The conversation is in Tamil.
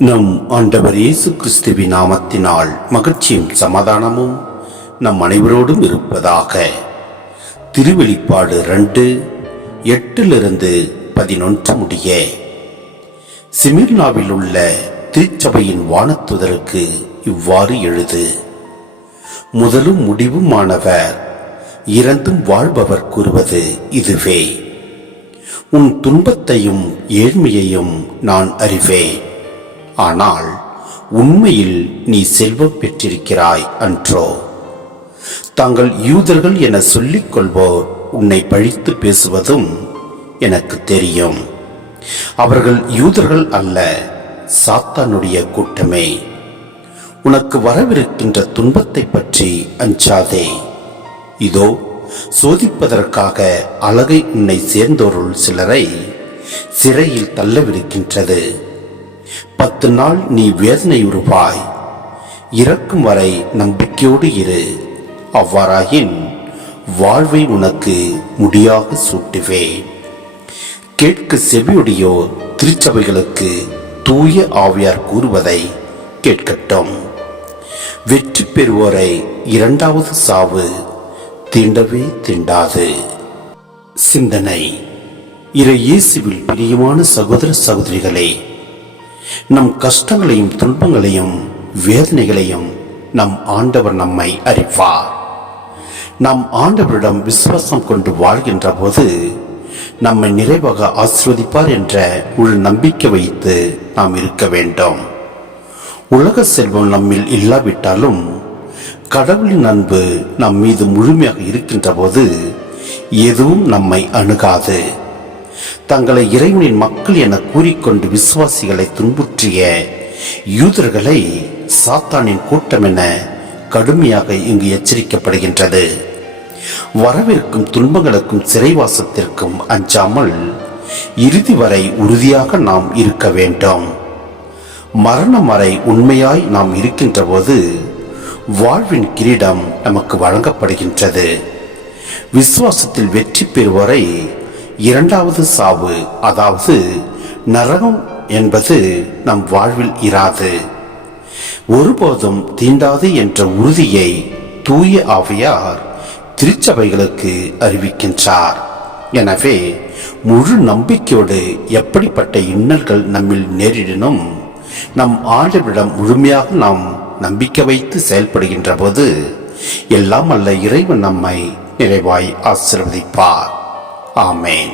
நம் ஆண்டவர் இயேசு கிறிஸ்துவின் நாமத்தினால் மகிழ்ச்சியும் சமாதானமும் நம் அனைவரோடும் இருப்பதாக. திருவெளிப்பாடு 2:8-11 முடிய. சிமிர்னாவில் உள்ள திருச்சபையின் வானத்துதருக்கு இவ்வாறு எழுது. முதலும் முடிவுமானவர், இறந்தும் வாழ்பவர் கூறுவது இதுவே: உன் துன்பத்தையும் ஏழ்மையையும் நான் அறிவேன். ஆனால் உண்மையில் நீ செல்வம் பெற்றிருக்கிறாய் அன்றோ? தாங்கள் யூதர்கள் என சொல்லிக் கொள்வோர் உன்னை பழித்து பேசுவதும் எனக்கு தெரியும். அவர்கள் யூதர்கள் அல்ல, சாத்தானுடைய கூட்டமே. உனக்கு வரவிருக்கின்ற துன்பத்தை பற்றி அஞ்சாதே. இதோ, சோதிப்பதற்காக அழகை உன்னை சேர்ந்தோருள் சிலரை சிறையில் தள்ளவிருக்கின்றது. 10 நாள் நீ வேதனையுறுவாய். இறக்கும் வரை நம்பிக்கையோடு இரு. அவ்வாறாயின் வாழ்வை உனக்கு முடியாக சூட்டுவேன். கேட்க செவியுடையோர் திருச்சபைகளுக்கு தூய ஆவியார் கூறுவதை கேட்கட்டும். வெற்றி பெறுவோரை இரண்டாவது சாவு தீண்டவே தீண்டாது. சிந்தனை. இயேசுவில் பிரியமான சகோதர சகோதரிகளே, நம் கஷ்டங்களையும் துன்பங்களையும் வேதனைகளையும் நம் ஆண்டவர் நம்மை அறிவார். நாம் ஆண்டவரிடம் விசுவாசம் கொண்டு வாழ்கின்ற போது நம்மை நிறைவாக ஆசீர்வதிப்பார் என்ற முழு நம்பிக்கை வைத்து நாம் இருக்க வேண்டும். உலக செல்வம் நம்மில் இல்லாவிட்டாலும் கடவுளின் அன்பு நம் மீது முழுமையாக இருக்கின்ற போது எதுவும் நம்மை அணுகாது. தங்களை இறைவனின் மக்கள் என கூறிக்கொண்டு விசுவாசிகளை துன்புற்றிய யூதர்களை சாத்தானின் கூட்டம் என கடுமையாக இங்கு எச்சரிக்கப்படுகின்றது. வரவிருக்கும் துன்பங்களுக்கும் சிறைவாசத்திற்கும் அஞ்சாமல் இறுதி வரை உறுதியாக நாம் இருக்க வேண்டும். மரணம் வரை உண்மையாய் நாம் இருக்கின்ற போது வாழ்வின் கிரீடம் நமக்கு வழங்கப்படுகின்றது. விசுவாசத்தில் வெற்றி பெறுவரை இரண்டாவது சாவு, அதாவது நரகம் என்பது நம் வாழ்வில் இராது, ஒருபோதும் தீண்டாது என்ற உறுதியை தூய ஆவியார் திருச்சபைகளுக்கு அறிவிக்கின்றார். எனவே முழு நம்பிக்கையோடு எப்படிப்பட்ட இன்னல்கள் நம்மில் நேரிடனும் நம் ஆண்டவரிடம் முழுமையாக நாம் நம்பிக்கை வைத்து செயல்படுகின்ற போது எல்லாம் அல்ல இறைவன் நம்மை நிறைவாய் ஆசீர்வதிப்பார். ஆமென்.